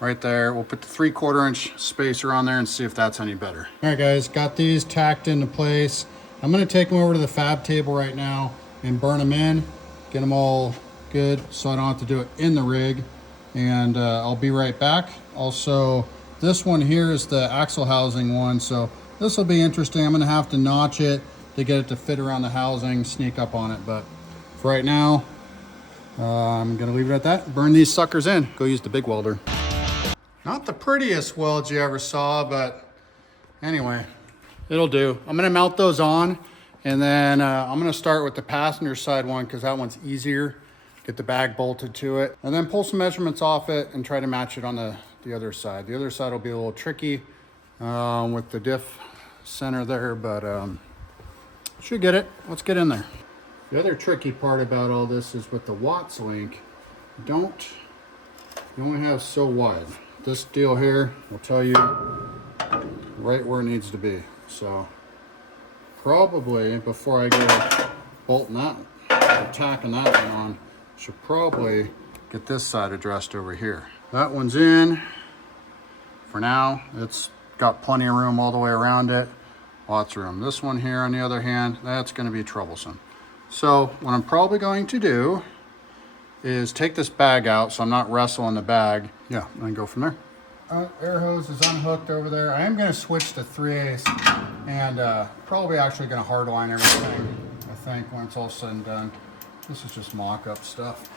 right there. We'll put the 3/4 inch spacer on there and see if that's any better. All right, guys, got these tacked into place. I'm gonna take them over to the fab table right now and burn them in, get them all good so I don't have to do it in the rig. And I'll be right back. Also, this one here is the axle housing one, so this will be interesting. I'm gonna have to notch it to get it to fit around the housing, sneak up on it. But for right now, I'm gonna leave it at that. Burn these suckers in. Go use the big welder. Not the prettiest weld you ever saw, but anyway, it'll do. I'm gonna mount those on, and then I'm gonna start with the passenger side one because that one's easier. Get the bag bolted to it, and then pull some measurements off it and try to match it on the other side. The other side will be a little tricky with the diff center there, but should get it. Let's get in there. The other tricky part about all this is with the Watts link, you only have so wide. This deal here will tell you right where it needs to be. So probably before I go bolting that, or tacking that one on, should probably get this side addressed over here. That one's in for now. It's got plenty of room all the way around it. Lots of room. This one here, on the other hand, that's going to be troublesome. So what I'm probably going to do is take this bag out so I'm not wrestling the bag. Yeah, and go from there. Air hose is unhooked over there. I am going to switch to 3/8 and probably actually going to hardline everything, I think, when it's all said and done. This is just mock-up stuff.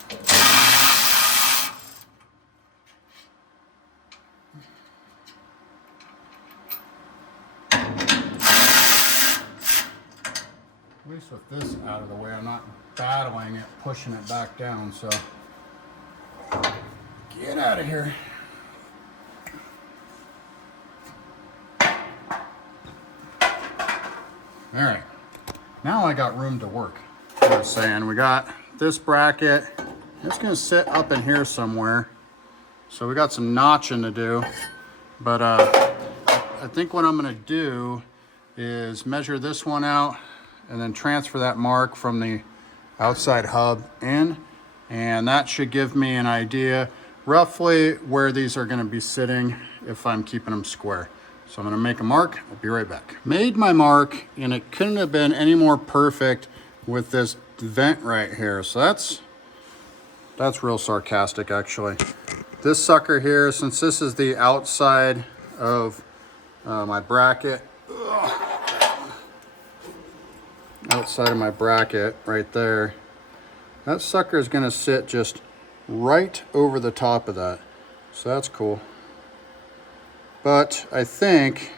At least with this out of the way, I'm not battling it, pushing it back down, so get out of here. All right, now I got room to work. I was saying, we got this bracket. It's gonna sit up in here somewhere. So we got some notching to do, but I think what I'm gonna do is measure this one out and then transfer that mark from the outside hub in, and that should give me an idea roughly where these are gonna be sitting if I'm keeping them square. So I'm gonna make a mark, I'll be right back. Made my mark, and it couldn't have been any more perfect with this vent right here. So that's real sarcastic, actually. This sucker here, since this is the outside of my bracket, outside of my bracket right there, that sucker is gonna sit just right over the top of that. So that's cool. But I think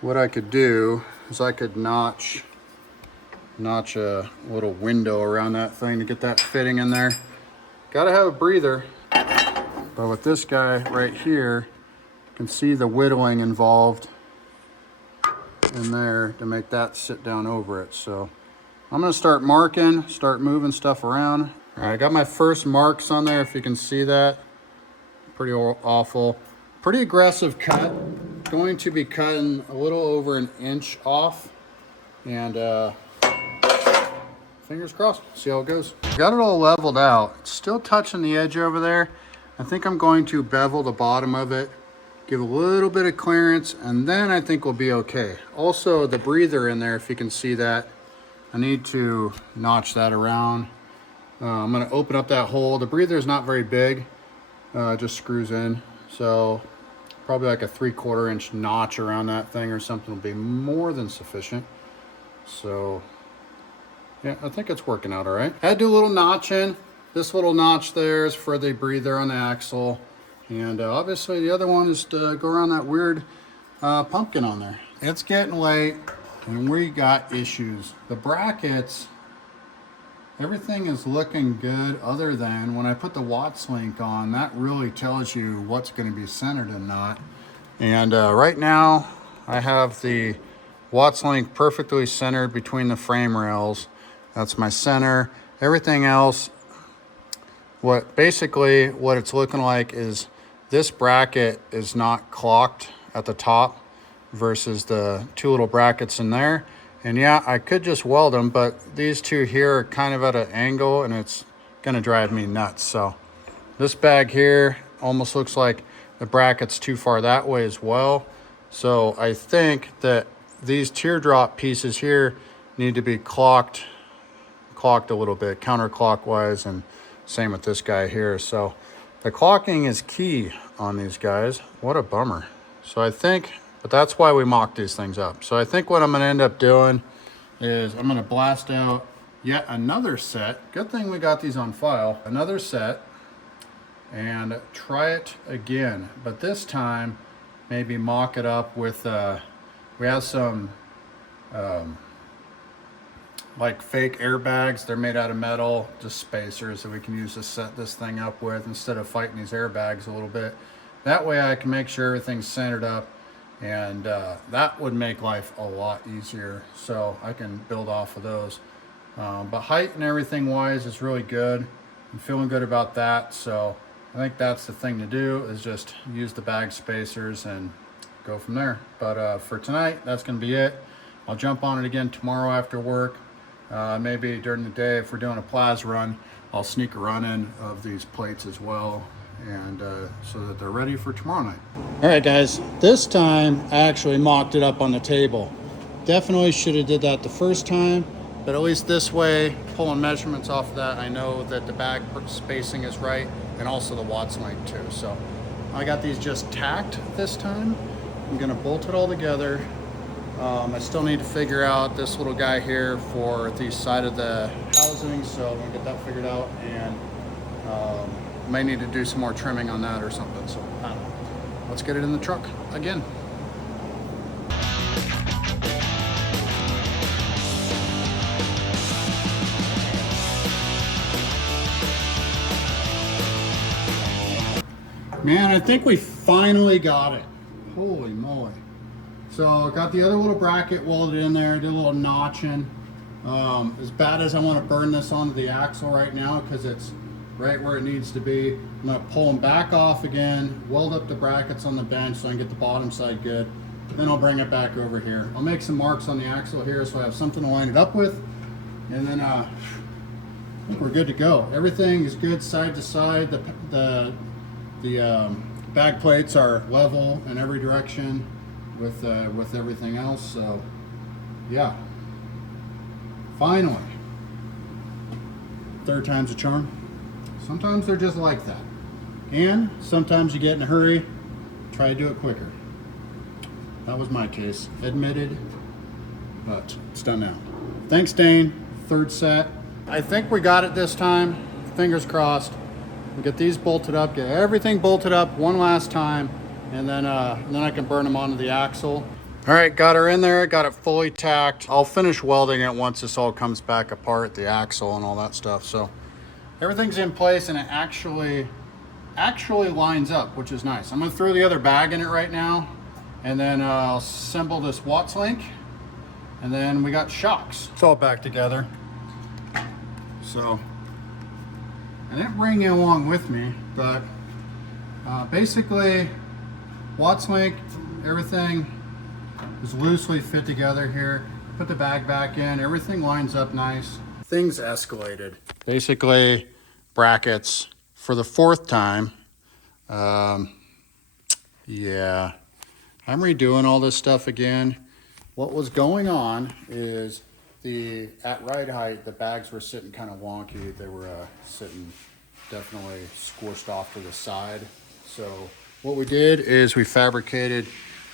what I could do is I could notch a little window around that thing to get that fitting in there. Gotta have a breather. But with this guy right here, you can see the whittling involved in there to make that sit down over it. So I'm gonna start marking, start moving stuff around. All right, I got my first marks on there, if you can see that. Pretty awful. Pretty aggressive cut. Going to be cutting a little over an inch off, and fingers crossed, see how it goes. Got it all leveled out. It's still touching the edge over there. I think I'm going to bevel the bottom of it, give a little bit of clearance, and then I think we'll be okay. Also, the breather in there, if you can see that, I need to notch that around. I'm gonna open up that hole. The breather is not very big, it just screws in. So probably like a 3/4 inch notch around that thing or something will be more than sufficient. So yeah, I think it's working out all right. I had to do a little notching. This little notch there is for the breather on the axle. And obviously the other one is to go around that weird pumpkin on there. It's getting late. and we got issues. The brackets, everything is looking good other than when I put the Watts link on, that really tells you what's going to be centered and not. And right now I have the Watts link perfectly centered between the frame rails. That's my center. Everything else, basically what it's looking like is this bracket is not clocked at the top versus the two little brackets in there. And yeah, I could just weld them, but these two here are kind of at an angle and it's gonna drive me nuts. So this bag here almost looks like the bracket's too far that way as well. So I think that these teardrop pieces here need to be clocked a little bit counterclockwise, and same with this guy here. So the clocking is key on these guys. What a bummer. So I think, but that's why we mock these things up. So I think what I'm gonna end up doing is I'm gonna blast out yet another set. Good thing we got these on file. Another set and try it again. But this time, maybe mock it up with, we have some like fake airbags. They're made out of metal, just spacers that we can use to set this thing up with instead of fighting these airbags a little bit. That way I can make sure everything's centered up, and that would make life a lot easier. So I can build off of those. But height and everything wise is really good. I'm feeling good about that. So I think that's the thing to do, is just use the bag spacers and go from there. But for tonight, that's gonna be it. I'll jump on it again tomorrow after work. Maybe during the day, if we're doing a plaza run, I'll sneak a run in of these plates as well, and so that they're ready for tomorrow night. All right, guys, this time I actually mocked it up on the table. Definitely should have did that the first time, but at least this way, pulling measurements off of that, I know that the bag spacing is right, and also the Watts length too. So I got these just tacked this time. I'm gonna bolt it all together. I still need to figure out this little guy here for the side of the housing, so I'm gonna get that figured out, and may need to do some more trimming on that or something. So I don't know. Let's get it in the truck again. Man, I think we finally got it. Holy moly. So got the other little bracket welded in there, did a little notching. As bad as I want to burn this onto the axle right now, because it's right where it needs to be, I'm going to pull them back off again, weld up the brackets on the bench so I can get the bottom side good. Then I'll bring it back over here. I'll make some marks on the axle here so I have something to line it up with. And then I think we're good to go. Everything is good side to side. The bag plates are level in every direction with everything else. So yeah, finally, third time's a charm. Sometimes they're just like that, and sometimes you get in a hurry, try to do it quicker. That was my case, admitted, but it's done now. Thanks, Dane. Third set. I think we got it this time. Fingers crossed. We'll get these bolted up, get everything bolted up one last time, and then I can burn them onto the axle. All right, got her in there, got it fully tacked. I'll finish welding it once this all comes back apart, the axle and all that stuff. So everything's in place, and it actually lines up, which is nice. I'm gonna throw the other bag in it right now, and then I'll assemble this Watts link, and then we got shocks. It's all back together. So I didn't bring it along with me, but basically Watts link, everything is loosely fit together here. Put the bag back in, everything lines up nice. Things escalated. Basically brackets for the fourth time. Yeah, I'm redoing all this stuff again. What was going on is at ride height, the bags were sitting kind of wonky. They were sitting definitely squished off to the side. So what we did is we fabricated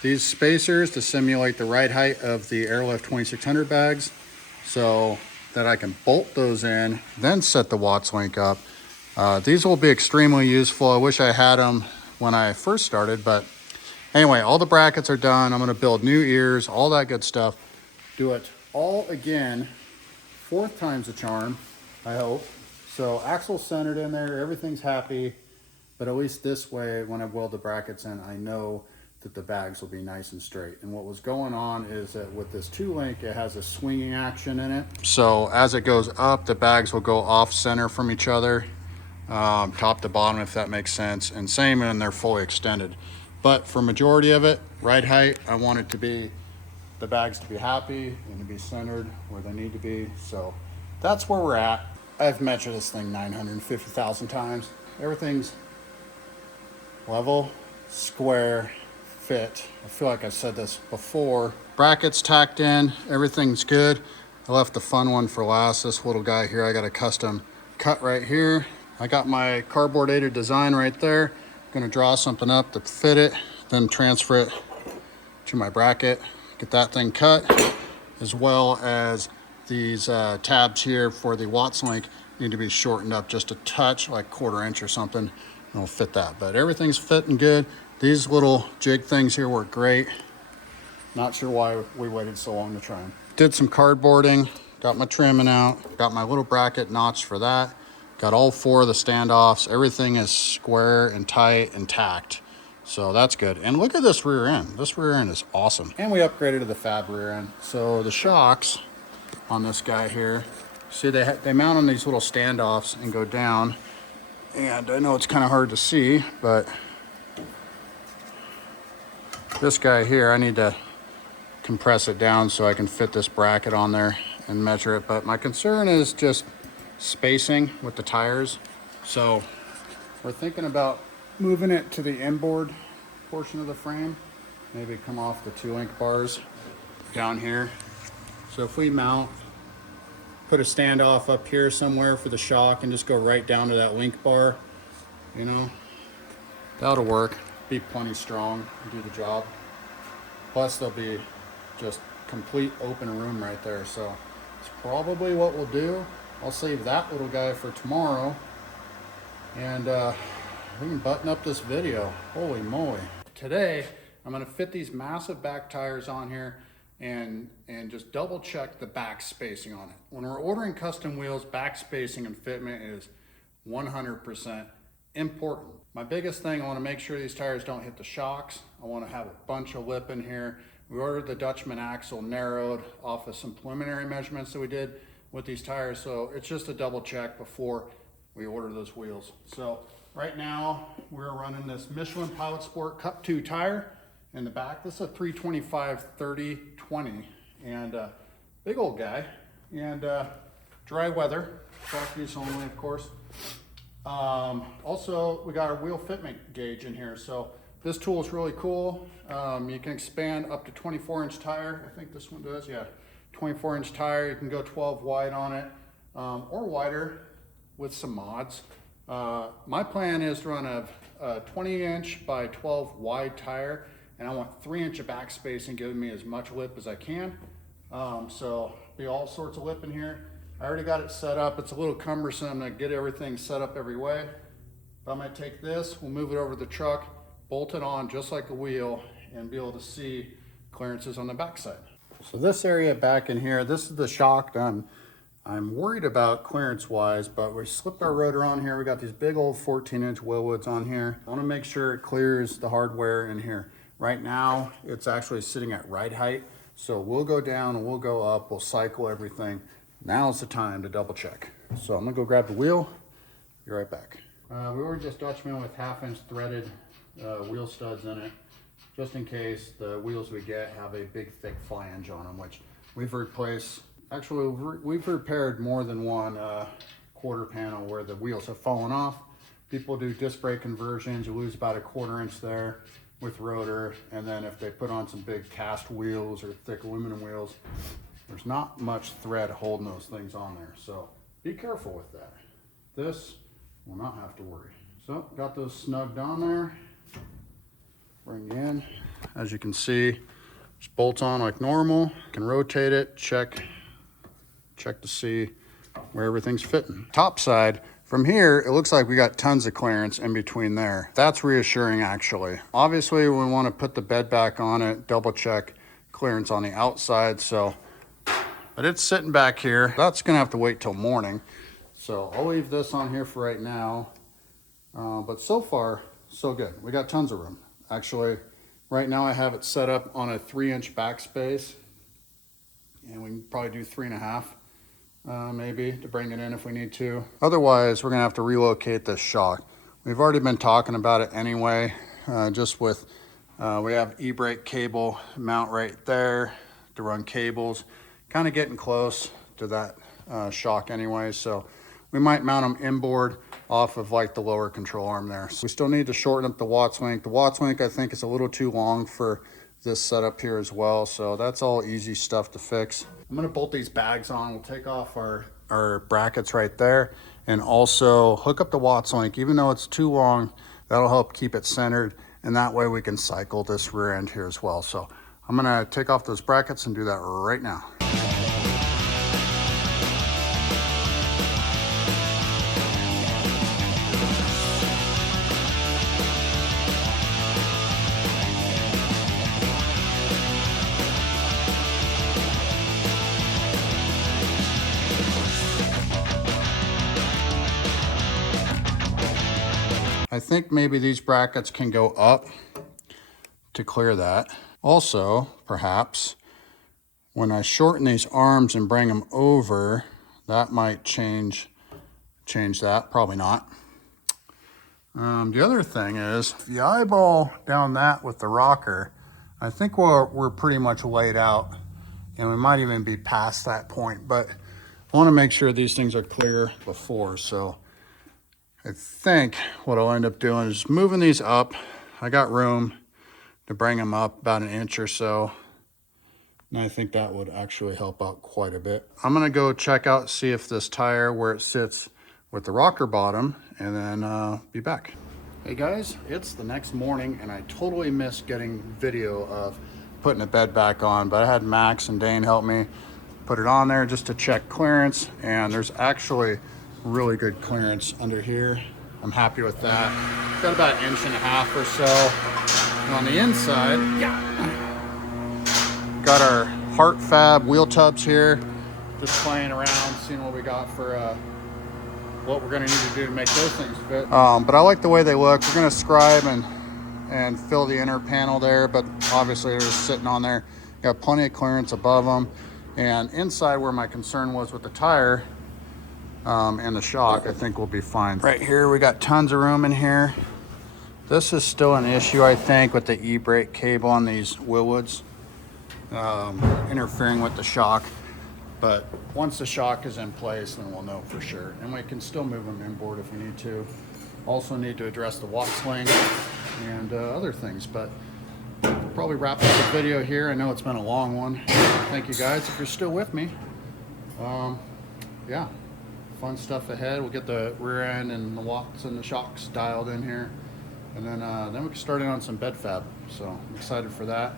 these spacers to simulate the ride height of the Airlift 2600 bags, so that I can bolt those in, then set the Watts link up. These will be extremely useful. I wish I had them when I first started, but anyway, all the brackets are done. I'm gonna build new ears, all that good stuff. do it all again, 4th time's the charm, I hope. So axle's centered in there, everything's happy, but at least this way, when I weld the brackets in, I know that the bags will be nice and straight. And what was going on is that with this 2-link, it has a swinging action in it. So as it goes up, the bags will go off center from each other, top to bottom, if that makes sense. And same when they're fully extended. But for majority of it, right height, I want it to be, the bags to be happy and to be centered where they need to be. So that's where we're at. I've measured this thing 950,000 times. Everything's level, square, fit. I feel like I said this before. Brackets tacked in, everything's good. I left the fun one for last. This little guy here, I got a custom cut right here. I got my cardboard aided design right there. Gonna draw something up to fit it, then transfer it to my bracket, get that thing cut, as well as these tabs here for the Watts link need to be shortened up just a touch, like 1/4 inch or something, and it'll fit that. But everything's fitting good. These little jig things here work great. Not sure why we waited so long to try them. Did some cardboarding, got my trimming out, got my little bracket notch for that. Got all 4 of the standoffs. Everything is square and tight and tacked. So that's good. And look at this rear end. This rear end is awesome. And we upgraded to the fab rear end. So the shocks on this guy here, see they mount on these little standoffs and go down. And I know it's kind of hard to see, but this guy here, I need to compress it down so I can fit this bracket on there and measure it. But my concern is just spacing with the tires. So we're thinking about moving it to the inboard portion of the frame. Maybe come off the 2-link bars down here. So if we mount, put a standoff up here somewhere for the shock and just go right down to that link bar, you know, that'll work. Be plenty strong and do the job. Plus there'll be just complete open room right there. So it's probably what we'll do. I'll save that little guy for tomorrow, and we can button up this video. Holy moly. Today, I'm gonna fit these massive back tires on here and just double check the back spacing on it. When we're ordering custom wheels, back spacing and fitment is 100% important. My biggest thing, I want to make sure these tires don't hit the shocks. I want to have a bunch of lip in here. We ordered the Dutchman axle narrowed off of some preliminary measurements that we did with these tires, so it's just a double check before we order those wheels. So right now we're running this Michelin Pilot Sport Cup 2 tire in the back. This is a 325/30/20 and big old guy, and dry weather, track use only, of course. Also, we got our wheel fitment gauge in here. So this tool is really cool. You can expand up to 24-inch tire. I think this one does, yeah. 24-inch tire, you can go 12 wide on it, or wider with some mods. My plan is to run a 20-inch by 12 wide tire, and I want 3-inch of back spacing, giving me as much lip as I can. So be all sorts of lip in here. I already got it set up. It's a little cumbersome to get everything set up every way. But I'm gonna take this, we'll move it over the truck, bolt it on just like a wheel, and be able to see clearances on the backside. So this area back in here, this is the shock that I'm worried about clearance-wise, but we slipped our rotor on here. We got these big old 14-inch Wilwoods on here. I wanna make sure it clears the hardware in here. Right now, it's actually sitting at ride height. So we'll go down and we'll go up, we'll cycle everything. Now's the time to double check. So I'm gonna go grab the wheel, be right back. We were just Dutchman with 1/2-inch threaded wheel studs in it, just in case the wheels we get have a big thick flange on them, which we've replaced. Actually, we've repaired more than one quarter panel where the wheels have fallen off. People do disc brake conversions, you lose about 1/4 inch there with rotor, and then if they put on some big cast wheels or thick aluminum wheels, there's not much thread holding those things on there, so be careful with that. This will not have to worry. So got those snugged on there. Bring in, as you can see, just bolts on like normal. Can rotate it, check to see where everything's fitting. Top side, from here, it looks like we got tons of clearance in between there. That's reassuring actually. Obviously, we want to put the bed back on it, double check clearance on the outside. So But it's sitting back here. That's gonna have to wait till morning. So I'll leave this on here for right now. But so far, so good. We got tons of room. Actually, right now I have it set up on a 3-inch backspace. And we can probably do 3.5, maybe, to bring it in if we need to. Otherwise, we're gonna have to relocate this shock. We've already been talking about it anyway, just with, we have e-brake cable mount right there to run cables. Kind of getting close to that shock anyway, so we might mount them inboard off of like the lower control arm there. So we still need to shorten up the Watts link. The Watts link I think is a little too long for this setup here as well, so that's all easy stuff to fix. I'm gonna bolt these bags on. We'll take off our brackets right there and also hook up the Watts link. Even though it's too long, that'll help keep it centered, and that way we can cycle this rear end here as well. So I'm gonna take off those brackets and do that right now. I think maybe these brackets can go up to clear that. Also, perhaps, when I shorten these arms and bring them over, that might change that. Probably not. The other thing is, if you eyeball down that with the rocker, I think we're pretty much laid out, and we might even be past that point, but I want to make sure these things are clear before, so I think what I'll end up doing is moving these up. I got room to bring them up about 1 inch or so, and I think that would actually help out quite a bit. I'm gonna go check out, see if this tire, where it sits with the rocker bottom, and then be back. Hey guys, it's the next morning, and I totally missed getting video of putting the bed back on, but I had Max and Dane help me put it on there just to check clearance, and there's actually really good clearance under here. I'm happy with that. Got about 1.5 inches or so. And on the inside, got our Heart Fab wheel tubs here. Just playing around, seeing what we got for what we're gonna need to do to make those things fit. But I like the way they look. We're gonna scribe and fill the inner panel there, but obviously they're just sitting on there. Got plenty of clearance above them. And inside, where my concern was with the tire, and the shock, I think we'll be fine. Right here, we got tons of room in here. This is still an issue, I think, with the e-brake cable on these Wilwoods, interfering with the shock. But once the shock is in place, then we'll know for sure. And we can still move them inboard if we need to. Also need to address the Watts link and other things, but we'll probably wrap up the video here. I know it's been a long one. Thank you guys if you're still with me. Yeah. Fun stuff ahead. We'll get the rear end and the Watts and the shocks dialed in here, and then we can start in on some bed fab. So I'm excited for that.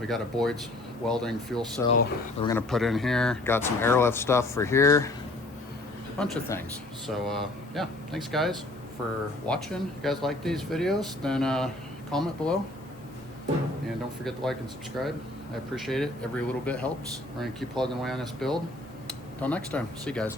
We got a Boyd's welding fuel cell that we're gonna put in here. Got some airlift stuff for here. A bunch of things. So yeah, thanks guys for watching. If you guys like these videos, then comment below, and don't forget to like and subscribe. I appreciate it. Every little bit helps. We're gonna keep plugging away on this build. Until next time, see you guys.